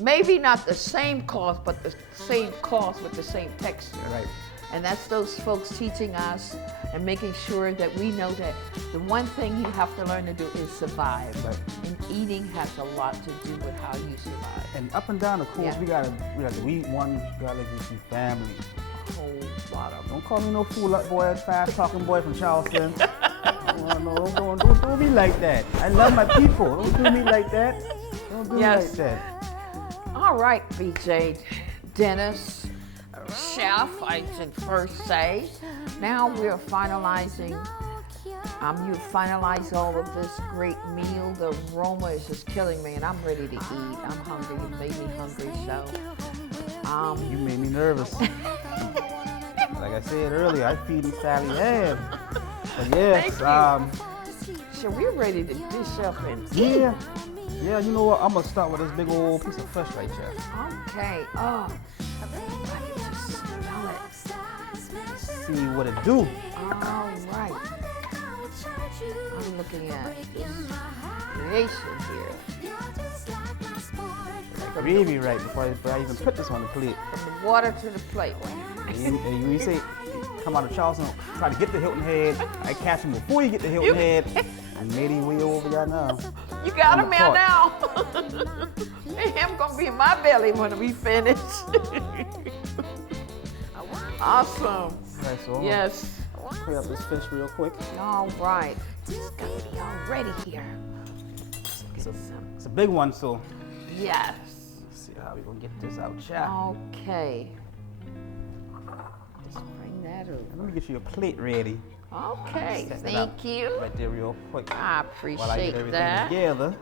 maybe not the same cloth, but the same cloth with the same texture. Right. And that's those folks teaching us and making sure that we know that the one thing you have to learn to do is survive. Right. And eating has a lot to do with how you survive. And up and down the course, we got to eat one Gullah Geechee family. A whole lot of them. Don't call me no fool up boy, fast talking boy from Charleston. No, don't do me like that. I love my people. Don't do me like that. Don't do me like that. All right, BJ Dennis, chef, I should first say. Now we're finalizing. You finalize all of this great meal. The aroma is just killing me, and I'm ready to eat. I'm hungry. You made me hungry, so. You made me nervous. Like I said earlier, I feed Sallie Ann. But yes, so we're ready to dish up and eat. Yeah, you know what? I'm gonna start with this big old piece of fish right here. Okay. Oh, I can just smell it. See what it do. All right. I'm looking at this creation here. Gravy right before I even put this on the plate. From the water to the plate. And you say, come out of Charleston, try to get the Hilton Head. I catch him before you get the Hilton Head. I made him way over there now. You got him there now. Him gonna be in my belly when we finish. Awesome. Right, so yes. clear up this fish real quick. All right. It's gonna be all ready here. It's a big one, so. Yes. Let's see how we gonna get this out, child. Okay. Just bring that over. Let me get you a plate ready. Okay, Set it thank up you. Right there real quick. I While I get appreciate everything that. together.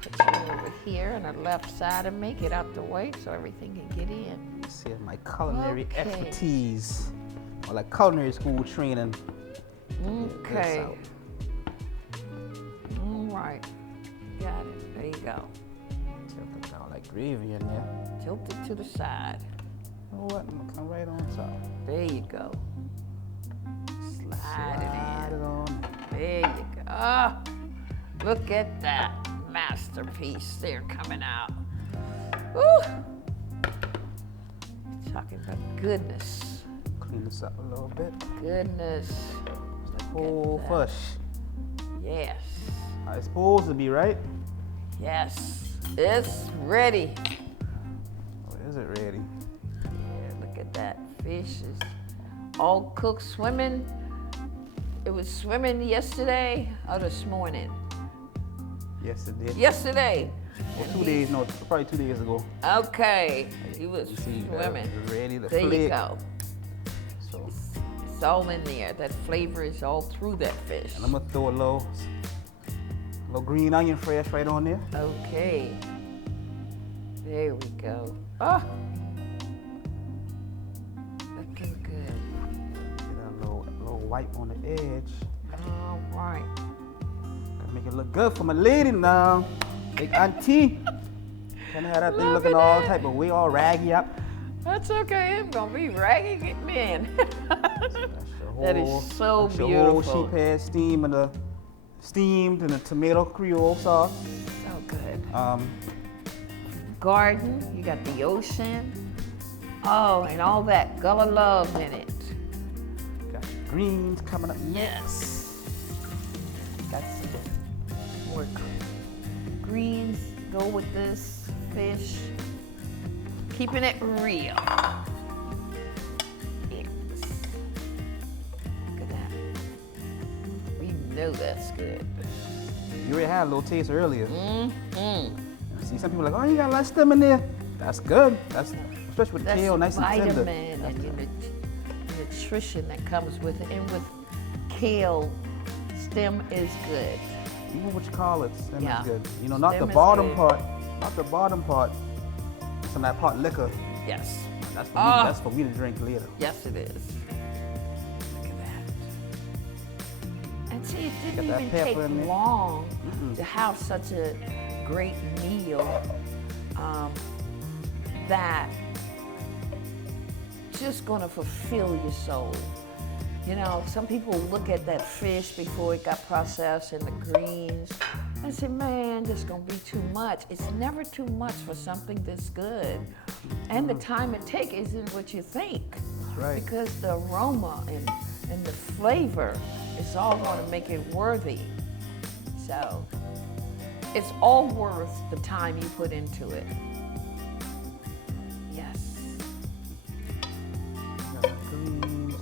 Put you over here on the left side and make it out the way so everything can get in. Let's see my culinary Okay. expertise. Or like culinary school training. Okay. All right. Got it. There you go. Tilt it down like gravy in there. Tilt it to the side. You know what? I'm gonna come right on top. There you go. Slide it in. on. There you go. Oh, look at that masterpiece there coming out. Woo! Talking about goodness. Clean this up a little bit. Goodness. It's like whole fish. Yes. How it's supposed to be, right? Yes. It's ready. Or is it ready? Yeah, look at that. Fish is all cooked, swimming. It was swimming yesterday or this morning? Yes, it did. Yesterday. Well, 2 days, no, probably 2 days ago. Okay. He was You see, swimming. ready to There flip. you go. So, It's all in there. That flavor is all through that fish. and I'm gonna throw a little green onion fresh right on there. Okay. There we go. Oh. Looking good. Get a little white on the edge. All right. Gotta make it look good for my lady now. Big auntie. Can't have that thing looking all type of way, all raggy up. That's okay. It's gonna be ragging it in. That is so that's your beautiful. whole sheep head steamed in the tomato Creole sauce. So good. Garden, you got the ocean. Oh, and all that Gullah love in it. Got greens coming up. Yes. Got some more greens. Go with this fish. Keeping it real. Yes. Look at that. We know that's good. You already had a little taste earlier. Mm-hmm. See, some people are like, oh, you got a lot of stem in there. That's good. That's especially with That's kale, nice and tender. vitamin and your nutrition that comes with it. And with kale, stem is good. even what you call it, stem Yeah. is good. You know, not Stem the is bottom good. part, not the bottom part. Some of that pot liquor. Yes. That's for me. That's for me to drink later. Yes, it is. Look at that. And see, it didn't Got that even pepper take in there. long to have such a great meal that just gonna fulfill your soul. You know, some people look at that fish before it got processed and the greens and say, man, this is gonna be too much. It's never too much for something this good. And the time it takes isn't what you think. That's right. Because the aroma and the flavor is all gonna make it worthy. So, it's all worth the time you put into it. Yes. Got the greens.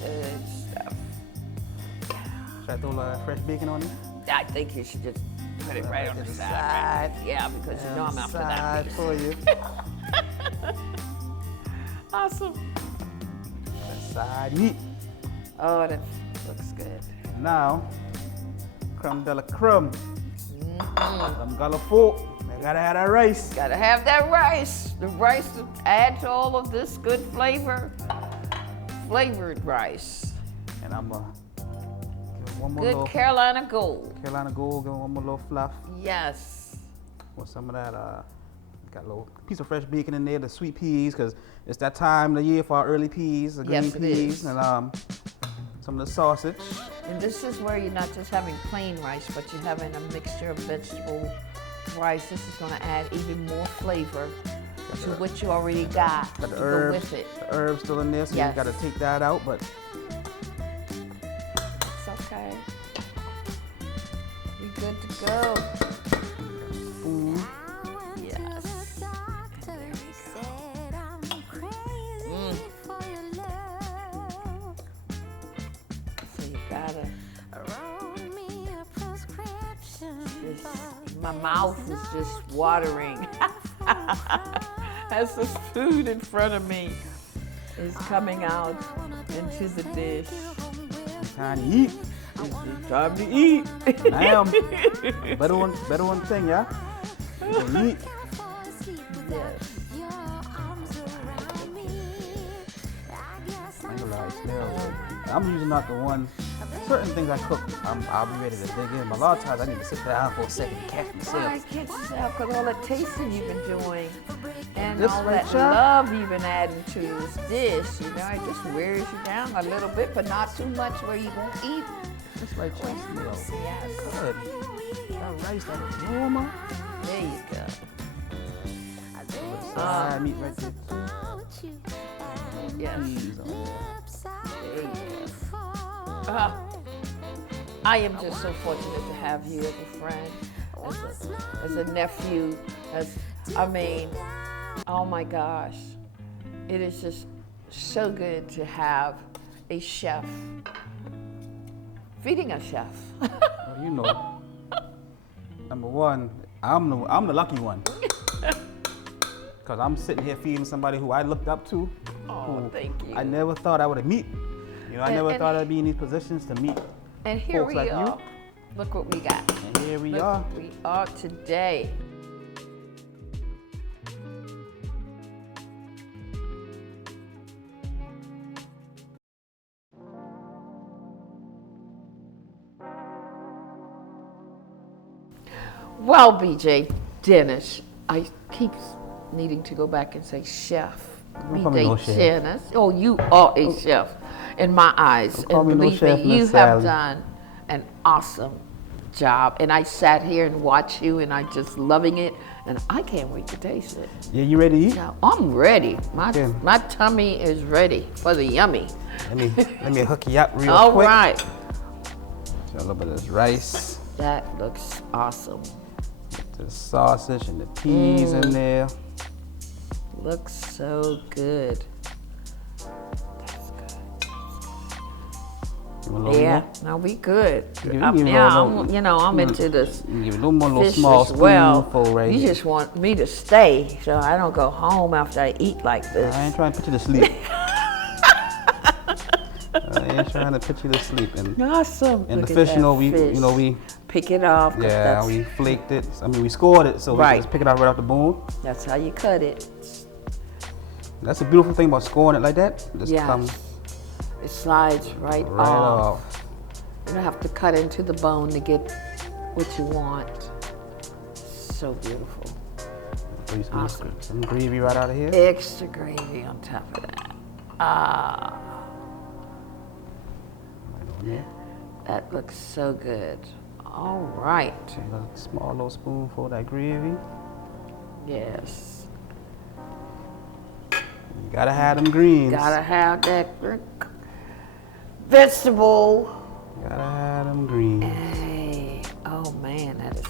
Good stuff. Should I throw fresh bacon on it? I think you should just put it right on the side. Yeah, because you know I'm after that piece. for you. Awesome. That side meat. Oh, that looks good. Now, creme de la creme. Some Gullah folk. They gotta have that rice. Gotta have that rice. The rice to add to all of this good flavor. Flavored rice. And I'm gonna give it one more Good little Carolina Gold. Carolina Gold. Give it one more little fluff Yes. with some of that. Got a little piece of fresh bacon in there. The sweet peas, because it's that time of the year for our early peas, the green Yes, it peas, is. and some of the sausage. And this is where you're not just having plain rice, but you're having a mixture of vegetable rice. This is gonna add even more flavor to what you already got Got to the go herbs. with it. The herbs still in there, so Yes. you gotta take that out. But It's okay. You're good to go. food. Yes. And there we go. So you gotta. My mouth is just watering as this food in front of me is coming out into the dish. Time to eat. It's time to eat. Now, better one thing, yeah. You can eat. Yes. I ain't gonna lie, it smells good. I'm usually not the one. Certain things I cook, I'll be ready to dig in. But a lot of times I need to sit down for a second and catch I myself. can't yourself because all that tasting you've been doing and This all right that here? love you've been adding to this dish, you know, it just wears you down a little bit, but not too much where you won't eat. It's like cheese smells Yes. good. That rice, that aroma. There you go. Side meat right there. Yes. Peas on there. There you go. I am just so fortunate to have you as a friend, as a nephew, oh my gosh. It is just so good to have a chef feeding a chef. Well, you know, number one, I'm the lucky one. Because I'm sitting here feeding somebody who I looked up to. Oh, who thank you. I never thought I would meet. You know, I never And- thought I'd be in these positions to meet. And here Folks we like you. are. Look what we got. And here we Look are. what we are today. Well, BJ Dennis, I keep needing to go back and say chef. Don't call me no chef. Dennis. Oh, you are a chef in my eyes. Don't call And me no believe chef, me, Miss you have Sallie. done an awesome job. And I sat here and watched you and I just loving it. And I can't wait to taste it. Yeah, you ready to eat? Now, I'm ready. Okay. My tummy is ready for the yummy. Let me hook you up real All quick. right. So a little bit of this rice, That looks awesome. the sausage, and the peas in there. Looks so good. That's good. You want a little Yeah, more? now we good. Give me I'm, a little yeah, more. I'm into this You give it a little more, little fish small as well. spoonful right You here. just want me to stay so I don't go home after I eat like this. I ain't trying to put you to sleep. I ain't trying to put you to sleep. And Awesome. and Look the at fish, that you know, fish. we pick it off. 'Cause yeah, that's, we flaked it. I mean, we scored it, so we Right. just pick it out right off the bone. that's how you cut it. That's the beautiful thing about scoring it like that. Just Yes. come It slides right right off. off. You don't have to cut into the bone to get what you want. So beautiful. Throw you Awesome. some gravy right out of here. Extra gravy on top of that. Ah, Yeah. that looks so good. All right. A small little spoonful of that gravy. Yes. You gotta have them greens. Gotta have that vegetable. Gotta have them greens. Hey, oh man, that is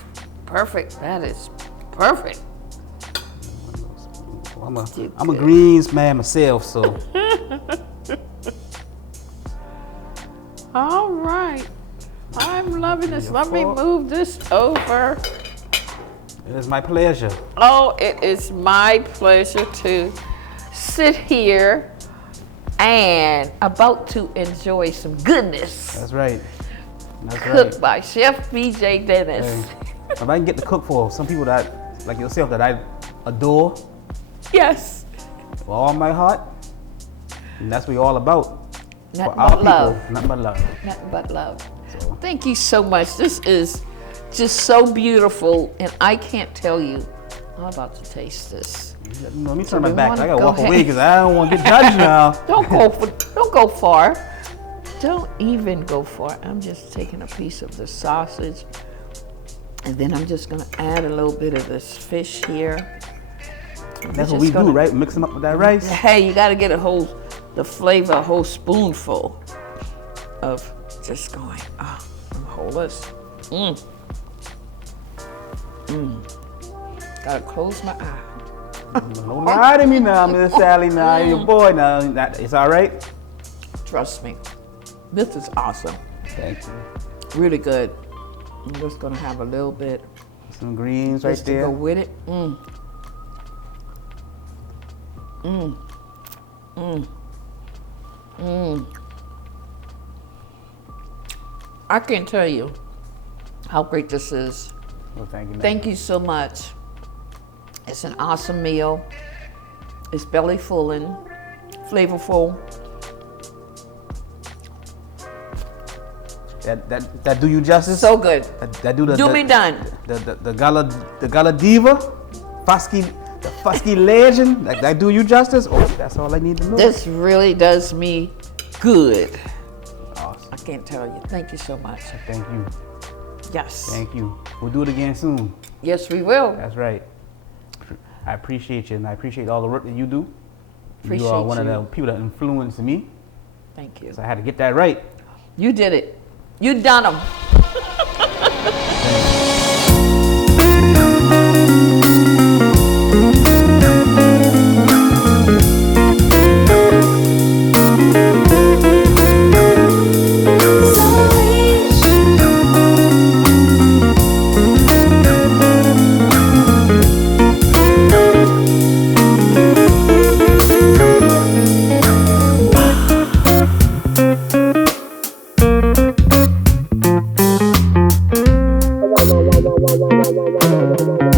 perfect. That is perfect. I'm a Too I'm a good. greens man myself, so All right. I'm loving this. Your Let me fork. move this over. it is my pleasure. Oh, it is my pleasure to sit here and about to enjoy some goodness That's right. That's cooked right. by Chef BJ Dennis. Hey, if I can get to cook for some people that like yourself that I adore Yes. with all my heart, and that's what we're all about. Nothing for our but love. people, nothing but love. Nothing but love. So Thank you so much. This is just so beautiful, and I can't tell you. I'm about to taste this. let me So turn my we back. wanna I gotta go walk away ahead. because I don't want to get judged now. Don't go far. Don't even go far. I'm just taking a piece of the sausage, and then I'm just gonna add a little bit of this fish here. That's what we do, right? Mix them up with that rice. Hey, you gotta get the flavor, a whole spoonful of just going, hold this. Gotta close my eye. Don't lie to me now, Miss Sallie. Now, your boy now. It's all right. Trust me, this is awesome. Thank you. Really good. I'm just gonna have a little bit Some greens right just to go there. with it. I can't tell you how great this is. Well, thank you. Thank you so much. It's an awesome meal. It's belly filling, flavorful. That do you justice. So good. That do the Do me done. The Gullah diva, the Fusky legend. That do you justice. Oh, that's all I need to know. This really does me good. Awesome. I can't tell you. Thank you so much. Thank you. Yes. Thank you. We'll do it again soon. Yes, we will. That's right. I appreciate you, and I appreciate all the work that you do. You Appreciate are one of you. the people that influenced me, Thank you. so I had to get that right. You did it. You done them. Wow, wow, wow, wow, wow, wow, wow, wow, wow, wow, wow.